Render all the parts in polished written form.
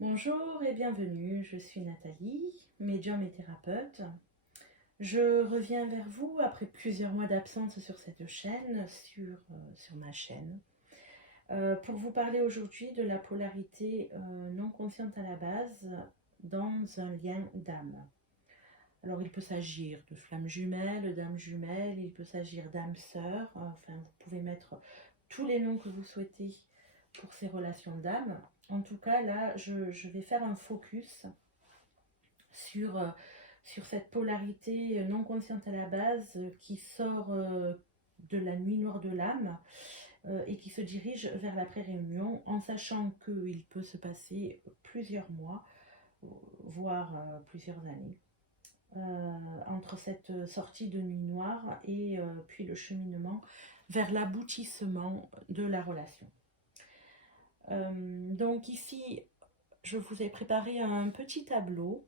Bonjour et bienvenue, je suis Nathalie, médium et thérapeute. Je reviens vers vous après plusieurs mois d'absence sur cette chaîne, sur ma chaîne, pour vous parler aujourd'hui de la polarité non consciente à la base dans un lien d'âme. Alors il peut s'agir de flammes jumelles, d'âmes jumelles, il peut s'agir d'âmes sœurs, enfin vous pouvez mettre tous les noms que vous souhaitez pour ces relations d'âme. En tout cas, là, je vais faire un focus sur, sur cette polarité non consciente à la base qui sort de la nuit noire de l'âme et qui se dirige vers la pré-réunion en sachant qu'il peut se passer plusieurs mois, voire plusieurs années. Entre cette sortie de nuit noire et puis le cheminement vers l'aboutissement de la relation. Donc ici, je vous ai préparé un petit tableau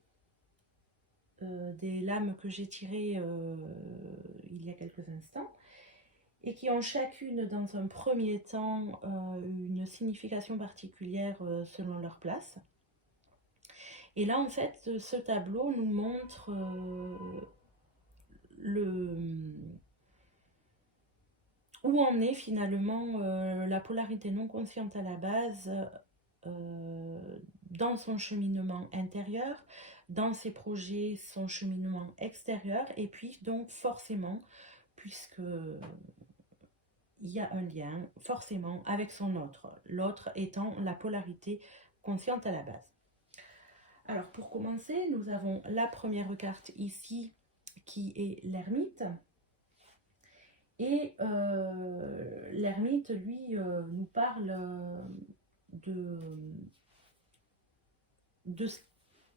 des lames que j'ai tirées il y a quelques instants et qui ont chacune dans un premier temps une signification particulière selon leur place. Et là en fait ce tableau nous montre où en est finalement la polarité non consciente à la base dans son cheminement intérieur, dans ses projets, son cheminement extérieur, et puis donc forcément, puisque il y a un lien forcément avec son autre, l'autre étant la polarité consciente à la base. Alors pour commencer, nous avons la première carte ici qui est l'ermite. Et l'ermite, lui, nous parle de ce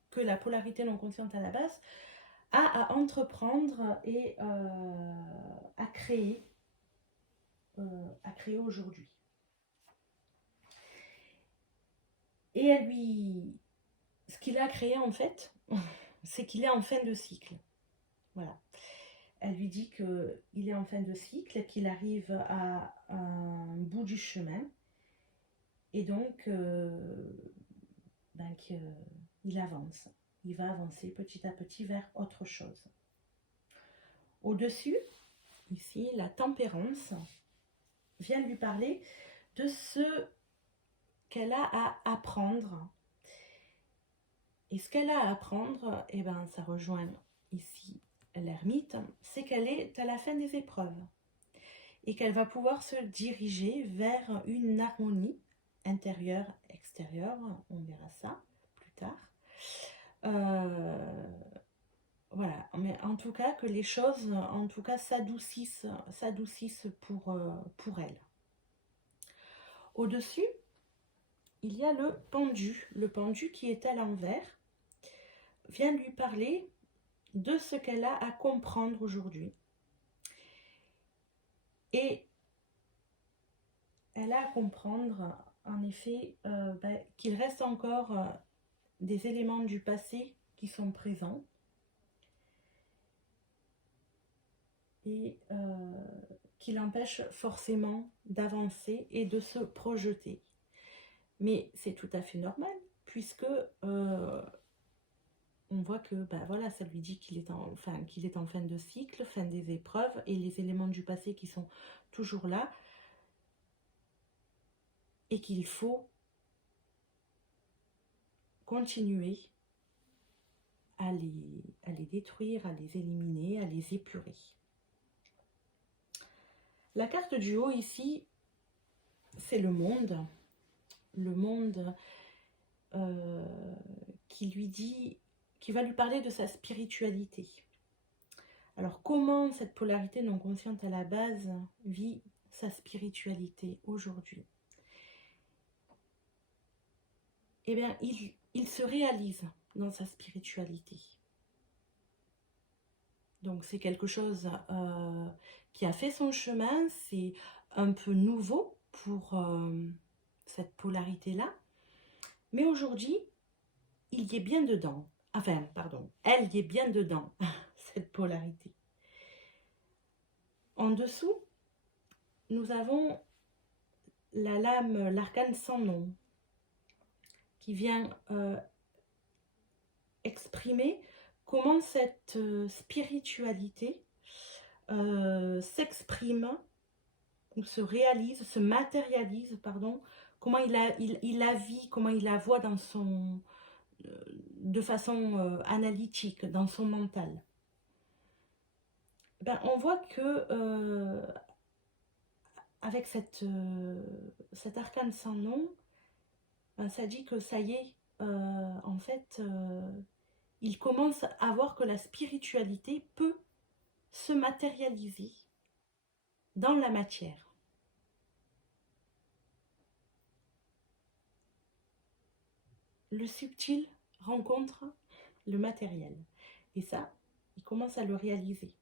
que la polarité non consciente à la base a à entreprendre et à créer aujourd'hui. Et ce qu'il a créé en fait, c'est qu'il est en fin de cycle. Voilà. Elle lui dit qu'il est en fin de cycle, qu'il arrive à un bout du chemin et donc qu'il avance. Il va avancer petit à petit vers autre chose. Au-dessus, ici, la tempérance vient lui parler de ce qu'elle a à apprendre. Et ce qu'elle a à apprendre, eh ben, ça rejoint ici l'ermite, c'est qu'elle est à la fin des épreuves et qu'elle va pouvoir se diriger vers une harmonie intérieure, extérieure, on verra ça plus tard. Voilà, mais en tout cas que les choses s'adoucissent pour elle. Au-dessus, il y a le pendu qui est à l'envers, vient lui parler de ce qu'elle a à comprendre aujourd'hui. Et elle a à comprendre, en effet, qu'il reste encore des éléments du passé qui sont présents. Et qui l'empêche forcément d'avancer et de se projeter. Mais c'est tout à fait normal, puisque on voit que voilà, ça lui dit qu'il est en fin de cycle, fin des épreuves, et les éléments du passé qui sont toujours là, et qu'il faut continuer à les détruire, à les éliminer, à les épurer. La carte du haut ici, c'est le monde qui va lui parler de sa spiritualité. Alors comment cette polarité non consciente à la base vit sa spiritualité aujourd'hui? Eh bien, il se réalise dans sa spiritualité. Donc c'est quelque chose qui a fait son chemin, c'est un peu nouveau pour cette polarité-là. Mais aujourd'hui, il y est bien dedans. Elle y est bien dedans, cette polarité. En dessous, nous avons la lame, l'arcane sans nom, qui vient exprimer comment cette spiritualité s'exprime ou se réalise, se matérialise, pardon, comment il la vit, comment il la voit dans son, de façon analytique, dans son mental. Ben, on voit que avec cet arcane sans nom, ben, ça dit que ça y est, en fait, il commence à voir que la spiritualité peut se matérialiser dans la matière. Le subtil rencontre le matériel. Et ça, il commence à le réaliser.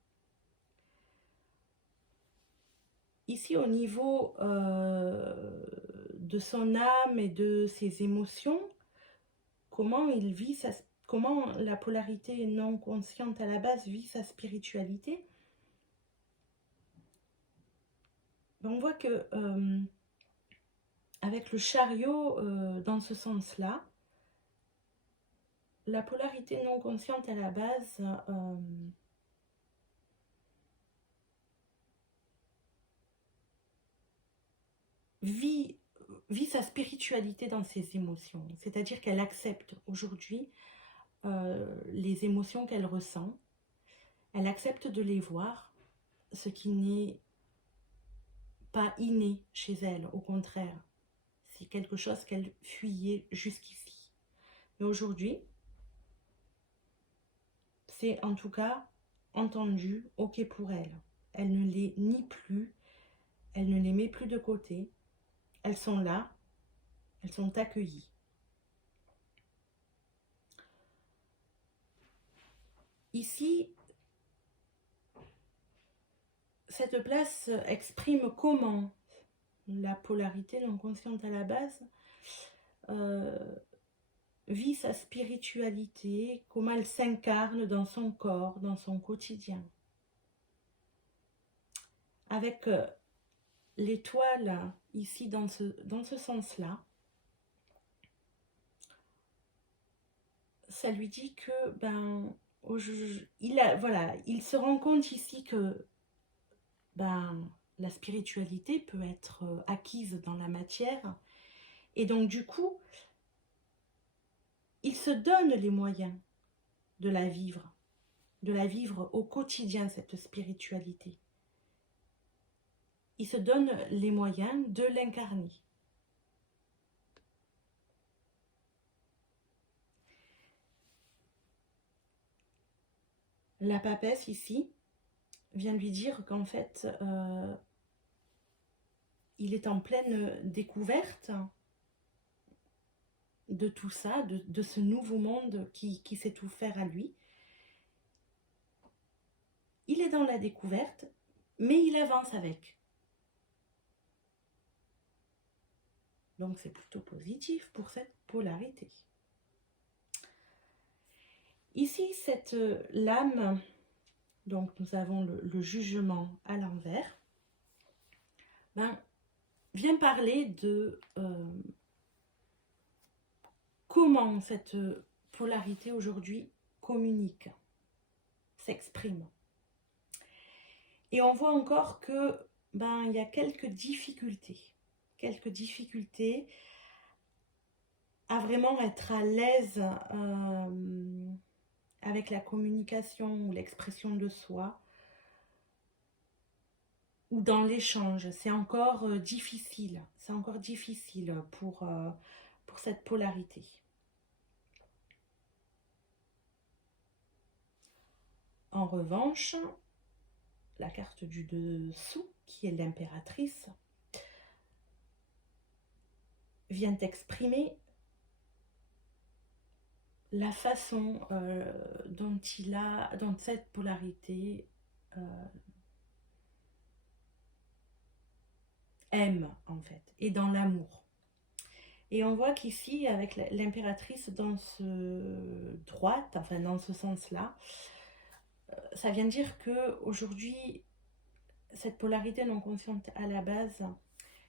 Ici, au niveau de son âme et de ses émotions, comment il vit comment la polarité non consciente à la base vit sa spiritualité. On voit que avec le chariot dans ce sens-là, la polarité non consciente à la base vit sa spiritualité dans ses émotions. C'est-à-dire qu'elle accepte aujourd'hui les émotions qu'elle ressent. Elle accepte de les voir, ce qui n'est pas inné chez elle, au contraire. C'est quelque chose qu'elle fuyait jusqu'ici. Et aujourd'hui, c'est en tout cas entendu, ok pour elle. Elle ne les nie plus, elle ne les met plus de côté. Elles sont là, elles sont accueillies. Ici, cette place exprime comment la polarité non consciente à la base vit sa spiritualité, comment elle s'incarne dans son corps, dans son quotidien. Avec l'étoile ici dans ce sens-là, ça lui dit que il se rend compte ici que la spiritualité peut être acquise dans la matière, et donc du coup il se donne les moyens de la vivre au quotidien, cette spiritualité. Il se donne les moyens de l'incarner. La papesse ici vient lui dire qu'en fait, il est en pleine découverte de tout ça, de ce nouveau monde qui s'est offert à lui. Il est dans la découverte, mais il avance avec. Donc c'est plutôt positif pour cette polarité. Ici, cette lame, donc nous avons le jugement à l'envers, vient parler de comment cette polarité aujourd'hui communique, s'exprime. Et on voit encore que il y a quelques difficultés à vraiment être à l'aise avec la communication ou l'expression de soi, ou dans l'échange. C'est encore difficile. C'est encore difficile pour cette polarité. En revanche, la carte du dessous, qui est l'impératrice, vient exprimer la façon dont cette polarité aime, en fait, et dans l'amour. Et on voit qu'ici, avec l'impératrice dans dans ce sens-là, ça vient dire que aujourd'hui, cette polarité non consciente à la base,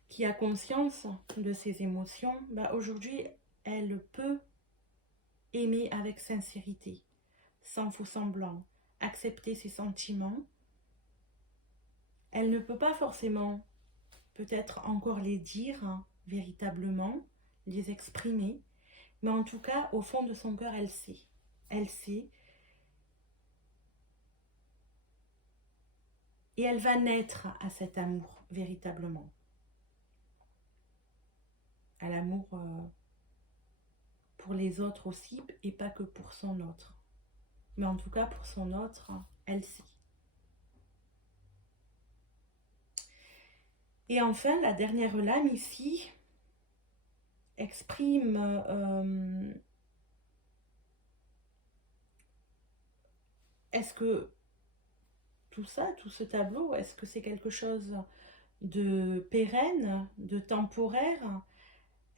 qui a conscience de ses émotions, aujourd'hui, elle peut aimer avec sincérité, sans faux semblant, accepter ses sentiments. Elle ne peut pas forcément peut-être encore les dire véritablement, les exprimer, mais en tout cas, au fond de son cœur, elle sait. Elle sait. Et elle va naître à cet amour, véritablement. À l'amour pour les autres aussi, et pas que pour son autre. Mais en tout cas, pour son autre, elle sait. Et enfin, la dernière lame ici exprime est-ce que tout ça, tout ce tableau, est-ce que c'est quelque chose de pérenne, de temporaire?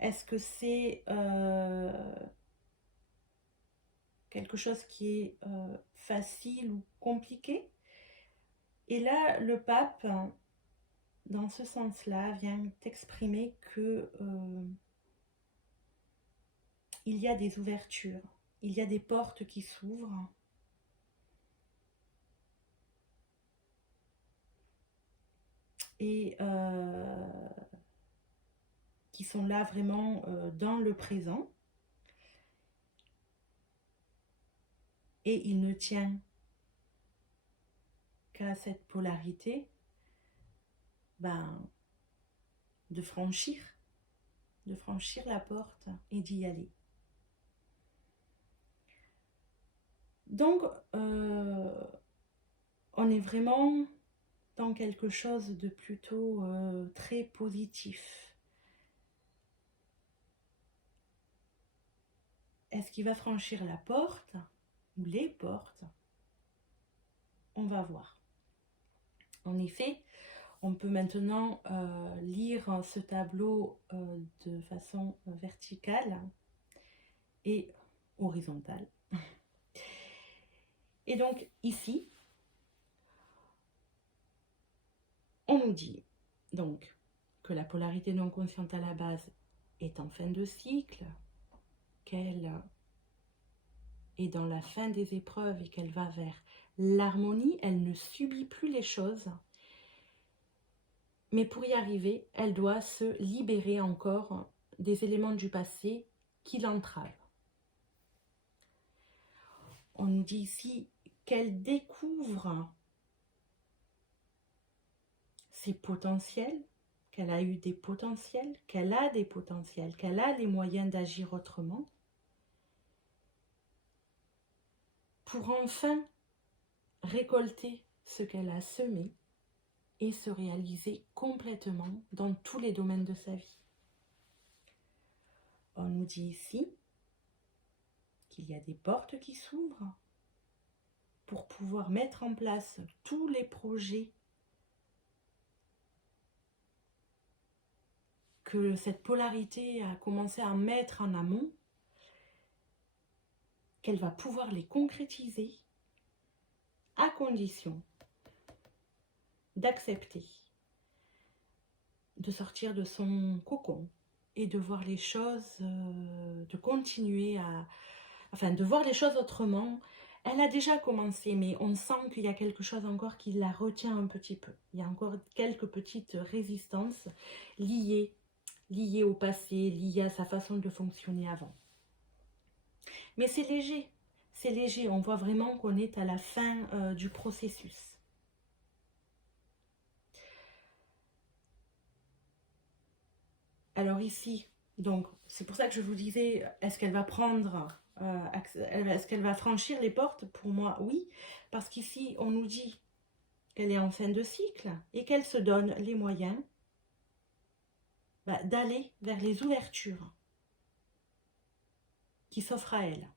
Est-ce que c'est quelque chose qui est facile ou compliqué? Et là, le pape, dans ce sens-là, vient t'exprimer que il y a des ouvertures, il y a des portes qui s'ouvrent. Et qui sont là vraiment dans le présent. Et il ne tient qu'à cette polarité de franchir la porte et d'y aller. Donc, on est vraiment dans quelque chose de plutôt très positif. Est-ce qu'il va franchir la porte ou les portes? On va voir. En effet, on peut maintenant lire ce tableau de façon verticale et horizontale. Et donc ici, on nous dit donc que la polarité non consciente à la base est en fin de cycle, qu'elle est dans la fin des épreuves et qu'elle va vers l'harmonie, elle ne subit plus les choses. Mais pour y arriver, elle doit se libérer encore des éléments du passé qui l'entravent. On nous dit ici qu'elle découvre ses potentiels, qu'elle a eu des potentiels, qu'elle a des potentiels, qu'elle a les moyens d'agir autrement, pour enfin récolter ce qu'elle a semé et se réaliser complètement dans tous les domaines de sa vie. On nous dit ici qu'il y a des portes qui s'ouvrent pour pouvoir mettre en place tous les projets que cette polarité a commencé à mettre en amont, qu'elle va pouvoir les concrétiser à condition d'accepter, de sortir de son cocon et de voir les choses, de continuer de voir les choses autrement. Elle a déjà commencé, mais on sent qu'il y a quelque chose encore qui la retient un petit peu. Il y a encore quelques petites résistances liées au passé, liées à sa façon de fonctionner avant. Mais c'est léger, on voit vraiment qu'on est à la fin du processus. Alors ici, donc c'est pour ça que je vous disais, est-ce qu'elle va est-ce qu'elle va franchir les portes? Pour moi, oui, parce qu'ici, on nous dit qu'elle est en fin de cycle et qu'elle se donne les moyens d'aller vers les ouvertures qui s'offrent à elle.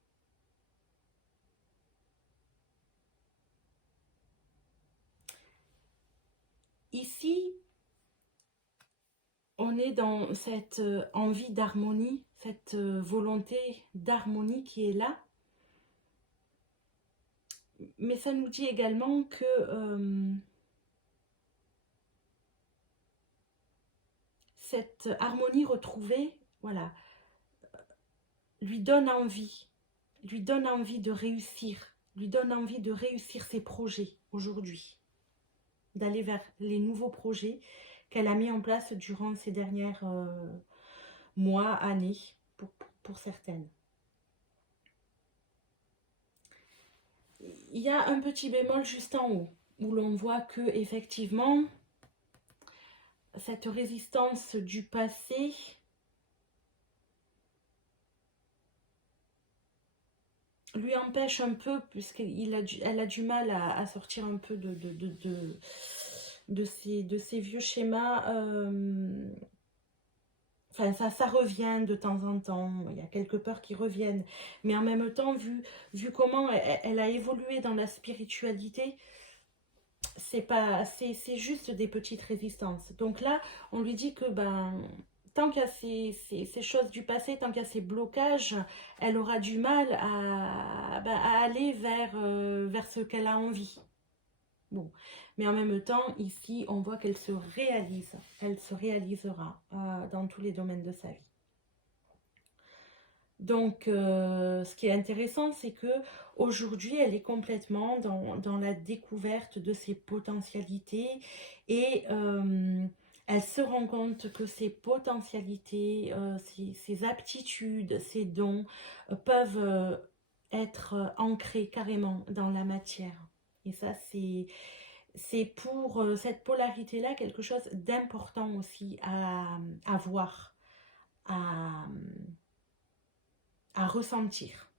Ici, on est dans cette envie d'harmonie, cette volonté d'harmonie qui est là. Mais ça nous dit également que cette harmonie retrouvée, voilà, lui donne envie de réussir, lui donne envie de réussir ses projets aujourd'hui, d'aller vers les nouveaux projets qu'elle a mis en place durant ces dernières mois, années, pour certaines. Il y a un petit bémol juste en haut, où l'on voit que effectivement cette résistance du passé lui empêche un peu, puisqu'elle a du mal à sortir un peu de ces vieux schémas. Enfin, ça revient de temps en temps, il y a quelques peurs qui reviennent, mais en même temps, vu comment elle a évolué dans la spiritualité, c'est juste des petites résistances. Donc là, on lui dit que tant qu'il y a ces choses du passé, tant qu'il y a ces blocages, elle aura du mal à aller vers ce qu'elle a envie. Bon, mais en même temps, ici, on voit qu'elle se réalise. Elle se réalisera dans tous les domaines de sa vie. Donc, ce qui est intéressant, c'est que aujourd'hui, elle est complètement dans la découverte de ses potentialités et elle se rend compte que ses potentialités, ses aptitudes, ses dons peuvent être ancrés carrément dans la matière. Et ça, c'est pour cette polarité-là quelque chose d'important aussi à voir, à ressentir.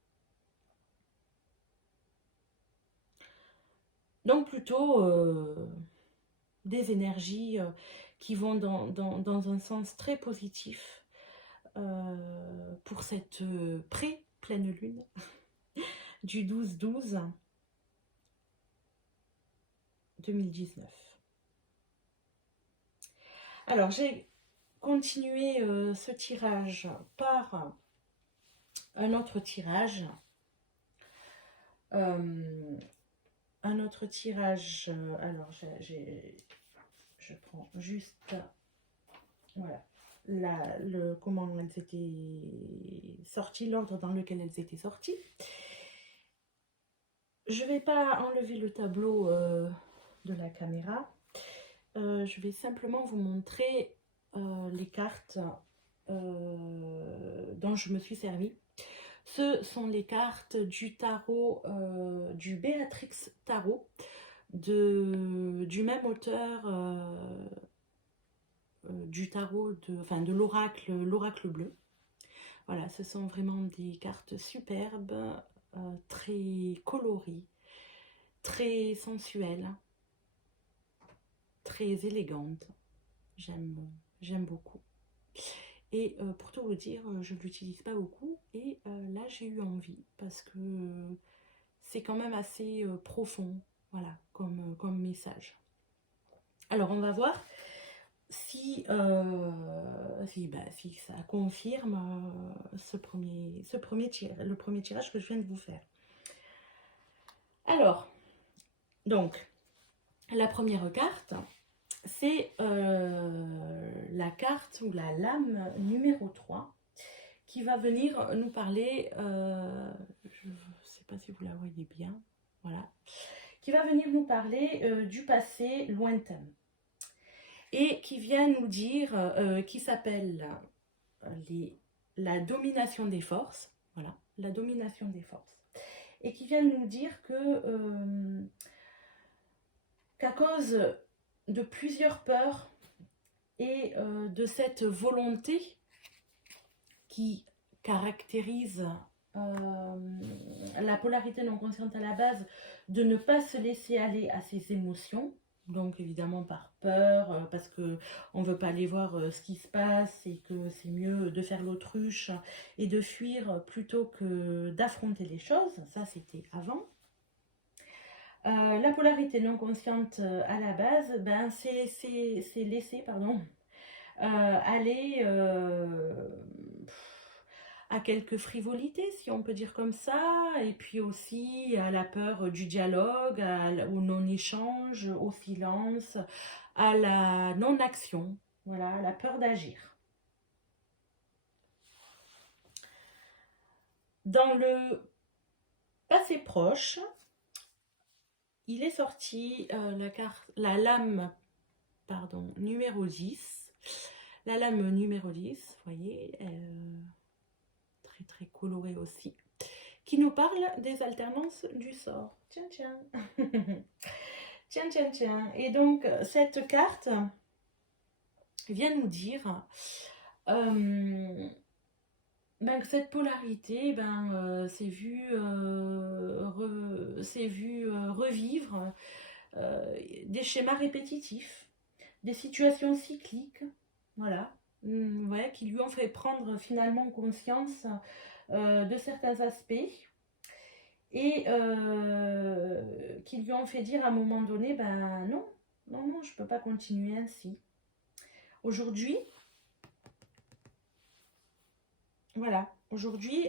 Donc plutôt des énergies qui vont dans un sens très positif pour cette pré-pleine lune du 12-12 2019. Alors j'ai continué ce tirage par un autre tirage. Alors je prends juste, voilà, comment elles étaient sorties, l'ordre dans lequel elles étaient sorties. Je ne vais pas enlever le tableau de la caméra. Je vais simplement vous montrer les cartes dont je me suis servie. Ce sont les cartes du tarot, du Béatrix Tarot, du même auteur du tarot, de l'oracle bleu. Voilà, ce sont vraiment des cartes superbes, très colorées, très sensuelles, très élégantes. J'aime beaucoup. Et pour tout vous dire, je ne l'utilise pas beaucoup. Et là, j'ai eu envie parce que c'est quand même assez profond, voilà, comme message. Alors, on va voir si ça confirme le premier tirage que je viens de vous faire. Alors, donc, la première carte, c'est la carte ou la lame numéro 3 qui va venir nous parler, je ne sais pas si vous la voyez bien, voilà, qui va venir nous parler du passé lointain et qui vient nous dire, qui s'appelle la domination des forces, voilà, la domination des forces, et qui vient nous dire que qu'à cause de plusieurs peurs et de cette volonté qui caractérise la polarité non consciente à la base, de ne pas se laisser aller à ses émotions, donc évidemment par peur, parce qu'on ne veut pas aller voir ce qui se passe et que c'est mieux de faire l'autruche et de fuir plutôt que d'affronter les choses. Ça, c'était avant. La polarité non consciente à la base, c'est laisser aller à quelques frivolités, si on peut dire comme ça, et puis aussi à la peur du dialogue, au non-échange, au silence, à la non-action, voilà, à la peur d'agir. Dans le passé proche, il est sorti la lame pardon, numéro 10. La lame numéro 10, vous voyez, très très colorée aussi, qui nous parle des alternances du sort. Tiens, tiens. Tiens, tiens, tiens. Et donc, cette carte vient nous dire que cette polarité s'est vue revivre des schémas répétitifs, des situations cycliques, voilà, ouais, qui lui ont fait prendre finalement conscience de certains aspects et qui lui ont fait dire à un moment donné, non, non, non, je ne peux pas continuer ainsi. Aujourd'hui, voilà, aujourd'hui,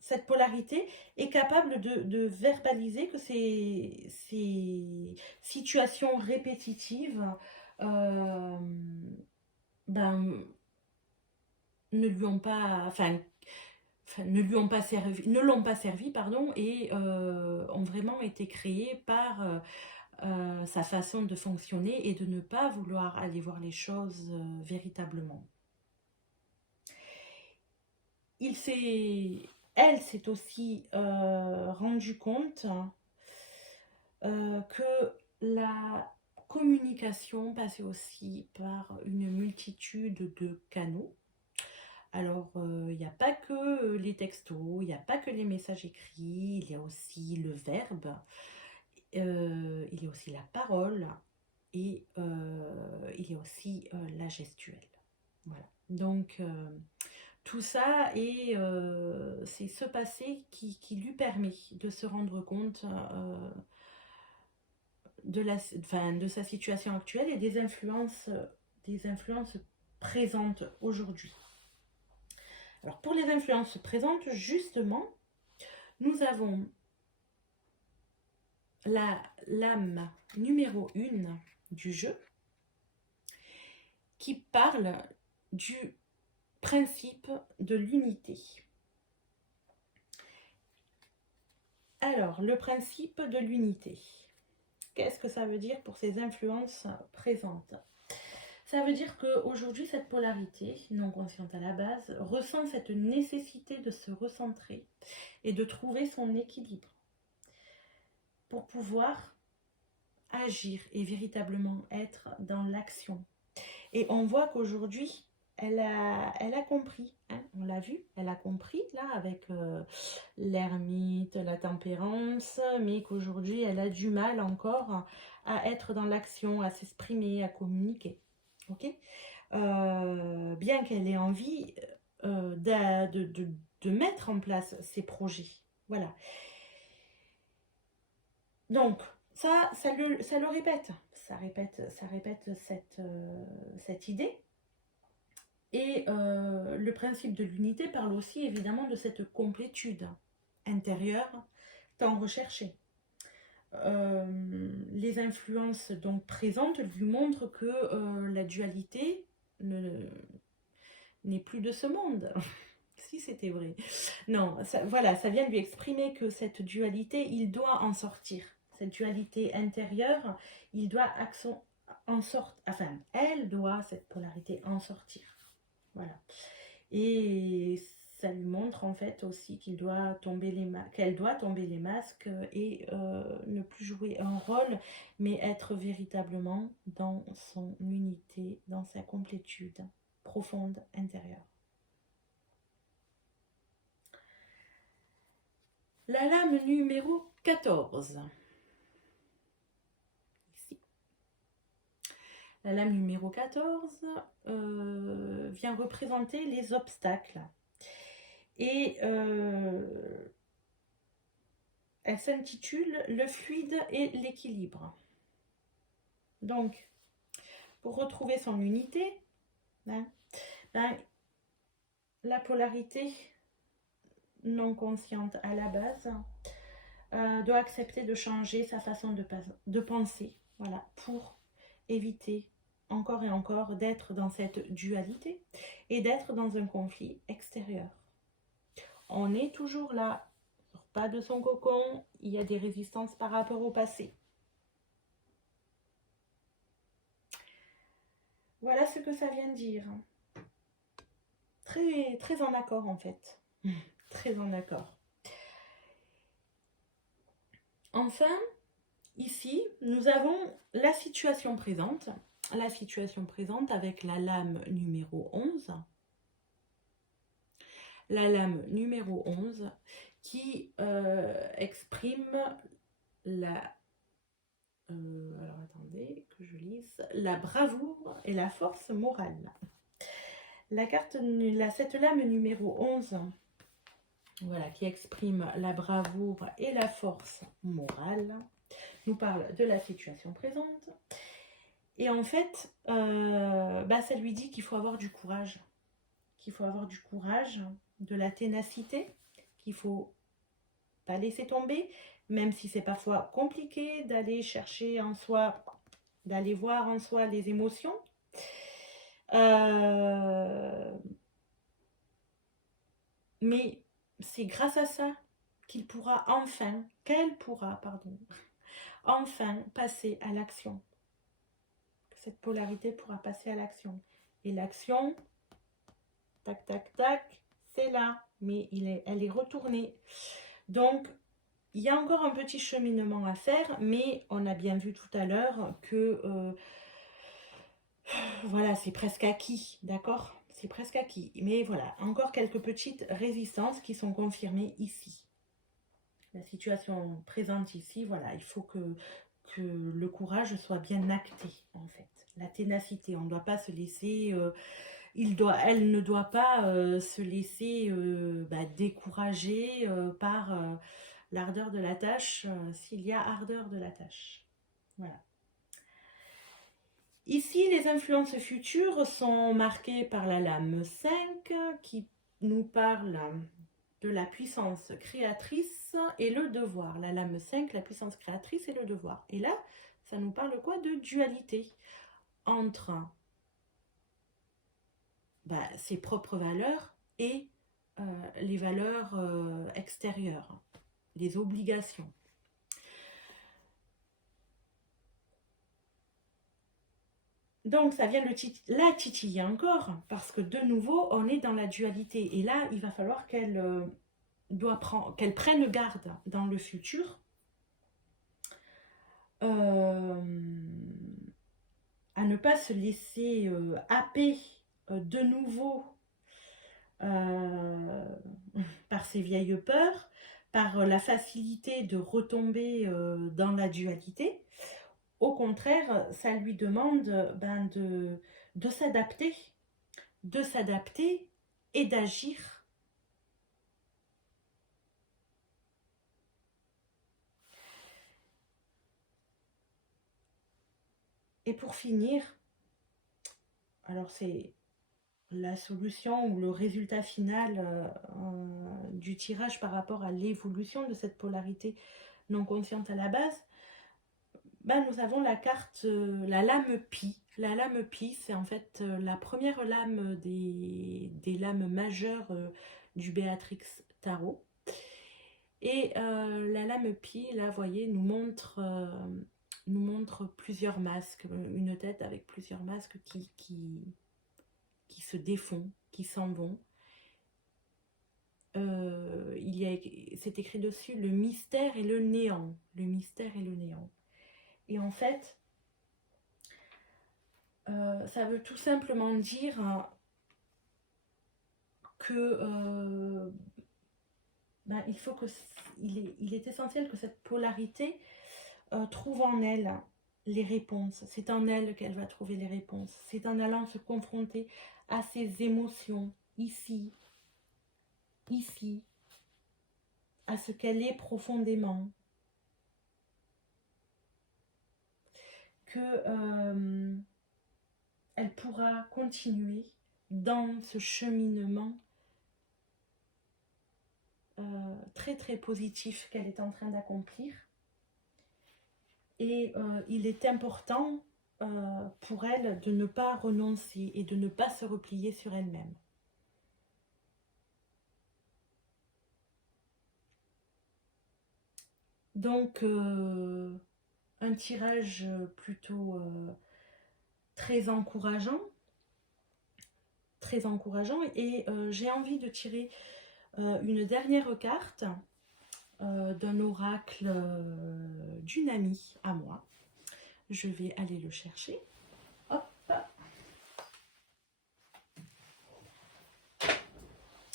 cette polarité est capable de verbaliser que ces situations répétitives ne lui ont pas, ne l'ont pas servi, pardon, et ont vraiment été créées par sa façon de fonctionner et de ne pas vouloir aller voir les choses véritablement. Elle s'est aussi rendue compte que la communication passait aussi par une multitude de canaux. Alors, il n'y a pas que les textos, il n'y a pas que les messages écrits, il y a aussi le verbe, il y a aussi la parole et il y a aussi la gestuelle. Voilà. Donc, tout ça, et c'est ce passé qui lui permet de se rendre compte de sa situation actuelle et des influences présentes aujourd'hui. Alors pour les influences présentes, justement, nous avons la lame numéro 1 du jeu qui parle du principe de l'unité. Alors, le principe de l'unité, qu'est-ce que ça veut dire pour ces influences présentes? Ça veut dire qu'aujourd'hui, cette polarité, non consciente à la base, ressent cette nécessité de se recentrer et de trouver son équilibre pour pouvoir agir et véritablement être dans l'action. Et on voit qu'aujourd'hui, elle a compris, hein, on l'a vu, elle a compris là avec l'ermite, la tempérance, mais qu'aujourd'hui, elle a du mal encore à être dans l'action, à s'exprimer, à communiquer. Ok, bien qu'elle ait envie de mettre en place ses projets. Voilà. Donc, ça le répète. Ça répète cette idée. Et le principe de l'unité parle aussi évidemment de cette complétude intérieure tant recherchée. Les influences donc présentes lui montrent que la dualité n'est plus de ce monde. Si c'était vrai. Non, voilà, ça vient lui exprimer que cette dualité, il doit en sortir. Cette dualité intérieure, il doit elle doit, cette polarité, en sortir. Voilà. Et ça lui montre en fait aussi qu'elle doit tomber les masques et ne plus jouer un rôle, mais être véritablement dans son unité, dans sa complétude profonde intérieure. La lame numéro 14. Ici. La lame numéro 14 vient représenter les obstacles. Et elle s'intitule « Le fluide et l'équilibre ». Donc, pour retrouver son unité, hein, la polarité non consciente à la base doit accepter de changer sa façon de penser, voilà, pour éviter encore et encore d'être dans cette dualité et d'être dans un conflit extérieur. On est toujours là, pas de son cocon, il y a des résistances par rapport au passé. Voilà ce que ça vient de dire. Très, très en accord en fait. Très en accord. Enfin, ici, nous avons la situation présente. La situation présente avec la lame numéro 11. La lame numéro 11 qui exprime la... alors attendez que je lise. La bravoure et la force morale. La carte, cette lame numéro 11, voilà, qui exprime la bravoure et la force morale, nous parle de la situation présente. Et en fait, ça lui dit qu'il faut avoir du courage. Qu'il faut avoir du courage, de la ténacité, qu'il faut pas laisser tomber, même si c'est parfois compliqué d'aller chercher en soi, d'aller voir en soi les émotions. Mais c'est grâce à ça qu'elle pourra enfin passer à l'action. Cette polarité pourra passer à l'action. Et l'action, tac, tac, tac, c'est là, mais elle est retournée. Donc, il y a encore un petit cheminement à faire, mais on a bien vu tout à l'heure que, voilà, c'est presque acquis, d'accord ? C'est presque acquis. Mais voilà, encore quelques petites résistances qui sont confirmées ici. La situation présente ici, voilà, il faut que le courage soit bien acté, en fait. La ténacité, on ne doit pas se laisser... elle ne doit pas se laisser décourager par l'ardeur de la tâche, s'il y a ardeur de la tâche. Voilà. Ici, les influences futures sont marquées par la lame 5 qui nous parle de la puissance créatrice et le devoir. La lame 5, la puissance créatrice et le devoir. Et là, ça nous parle quoi? De dualité entre ses propres valeurs et les valeurs extérieures, les obligations. Donc, ça vient la titiller encore, parce que de nouveau, on est dans la dualité. Et là, il va falloir qu'elle prenne garde dans le futur à ne pas se laisser happer de nouveau par ses vieilles peurs, par la facilité de retomber dans la dualité. Au contraire, ça lui demande de s'adapter et d'agir. Et pour finir, alors c'est la solution ou le résultat final du tirage par rapport à l'évolution de cette polarité non consciente à la base. Nous avons la carte, la lame Pi. La lame Pi, c'est en fait la première lame des lames majeures du Béatrix Tarot. Et la lame Pi, là, vous voyez, nous montre plusieurs masques, une tête avec plusieurs masques qui se défont, qui s'en vont. C'est écrit dessus le mystère et le néant. Le mystère et le néant. Et en fait, ça veut tout simplement dire que il est essentiel que cette polarité trouve en elle les réponses. C'est en elle qu'elle va trouver les réponses. C'est en allant se confronter à ses émotions, ici, à ce qu'elle est profondément, que elle pourra continuer dans ce cheminement très très positif qu'elle est en train d'accomplir. Et il est important pour elle de ne pas renoncer et de ne pas se replier sur elle-même. Donc, un tirage plutôt très encourageant, et j'ai envie de tirer une dernière carte d'un oracle d'une amie à moi. Je vais aller le chercher. Hop.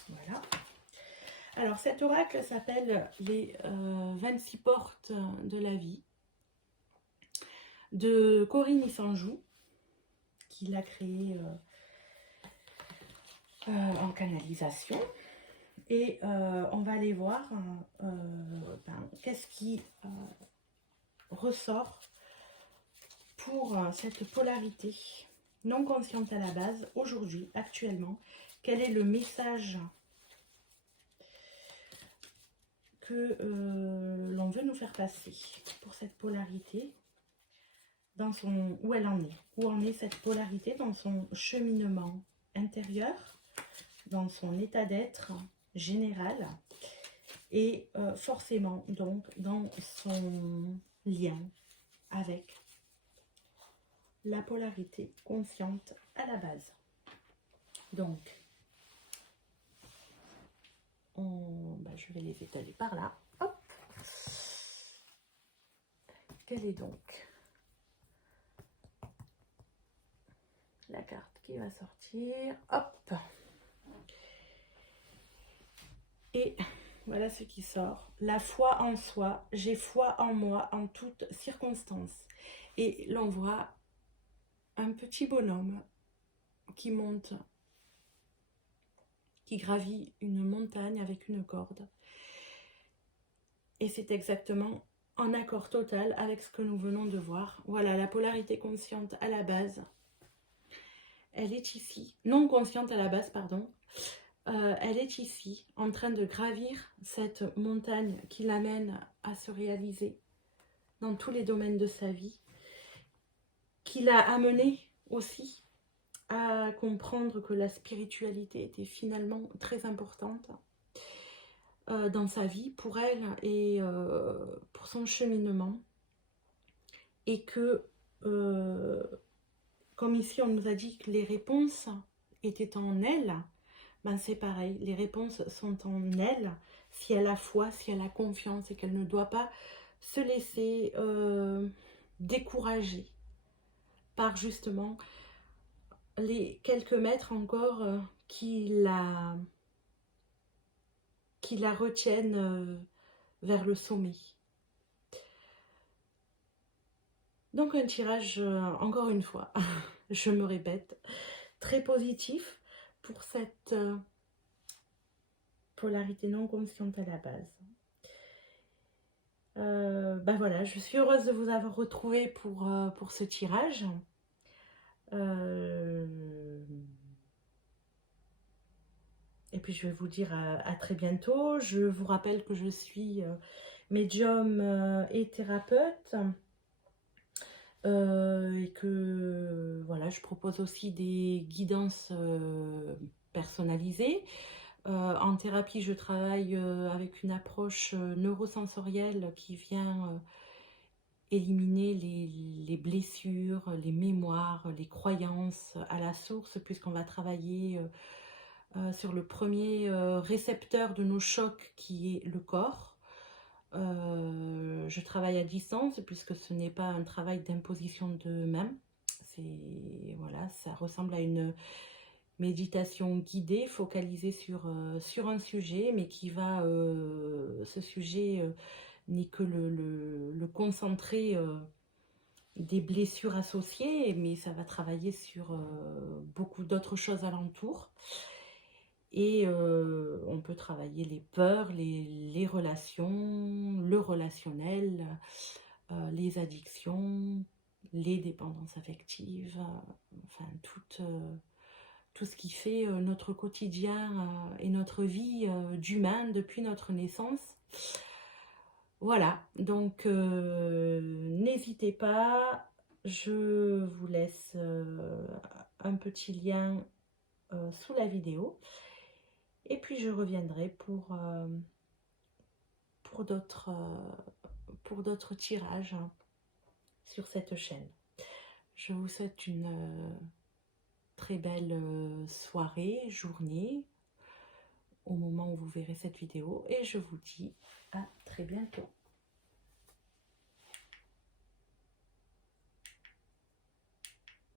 Voilà. Alors cet oracle s'appelle les 26 portes de la vie de Corinne Issanjou, qui l'a créé en canalisation. Et on va aller voir qu'est-ce qui ressort pour cette polarité non consciente à la base, aujourd'hui, actuellement. Quel est le message que l'on veut nous faire passer pour cette polarité, dans son, où elle en est, où en est cette polarité dans son cheminement intérieur, dans son état d'être général, et forcément donc dans son lien avec la polarité consciente à la base. Donc, je vais les étaler par là. Hop. Quelle est donc la carte qui va sortir? Hop. Et voilà ce qui sort. La foi en soi. J'ai foi en moi en toutes circonstances. Et l'on voit un petit bonhomme qui monte, qui gravit une montagne avec une corde. Et c'est exactement en accord total avec ce que nous venons de voir. Voilà, la polarité consciente à la base. Elle est ici, non consciente à la base, pardon. Elle est ici, en train de gravir cette montagne qui l'amène à se réaliser dans tous les domaines de sa vie, qui l'a amené aussi à comprendre que la spiritualité était finalement très importante dans sa vie, pour elle et pour son cheminement. Et que, comme ici on nous a dit que les réponses étaient en elle, ben c'est pareil, les réponses sont en elle, si elle a foi, si elle a confiance, et qu'elle ne doit pas se laisser décourager par justement les quelques mètres encore qui la retiennent vers le sommet. Donc un tirage, encore une fois, je me répète, très positif pour cette polarité non consciente à la base. Voilà, je suis heureuse de vous avoir retrouvé pour ce tirage. Et puis je vais vous dire à très bientôt. Je vous rappelle que je suis médium et thérapeute. Et que voilà, je propose aussi des guidances personnalisées. En thérapie, je travaille avec une approche neurosensorielle qui vient éliminer les blessures, les mémoires, les croyances à la source, puisqu'on va travailler sur le premier récepteur de nos chocs qui est le corps. Je travaille à distance puisque ce n'est pas un travail d'imposition de même. Voilà, ça ressemble à une méditation guidée, focalisée sur un sujet, mais qui va, ce sujet n'est que le concentré des blessures associées, mais ça va travailler sur beaucoup d'autres choses alentour. Et on peut travailler les peurs, les relations, le relationnel, les addictions, les dépendances affectives, enfin tout ce qui fait notre quotidien et notre vie d'humain depuis notre naissance. Voilà, donc n'hésitez pas, je vous laisse un petit lien sous la vidéo. Et puis je reviendrai pour d'autres tirages hein, sur cette chaîne. Je vous souhaite une très belle soirée, journée, au moment où vous verrez cette vidéo. Et je vous dis à très bientôt.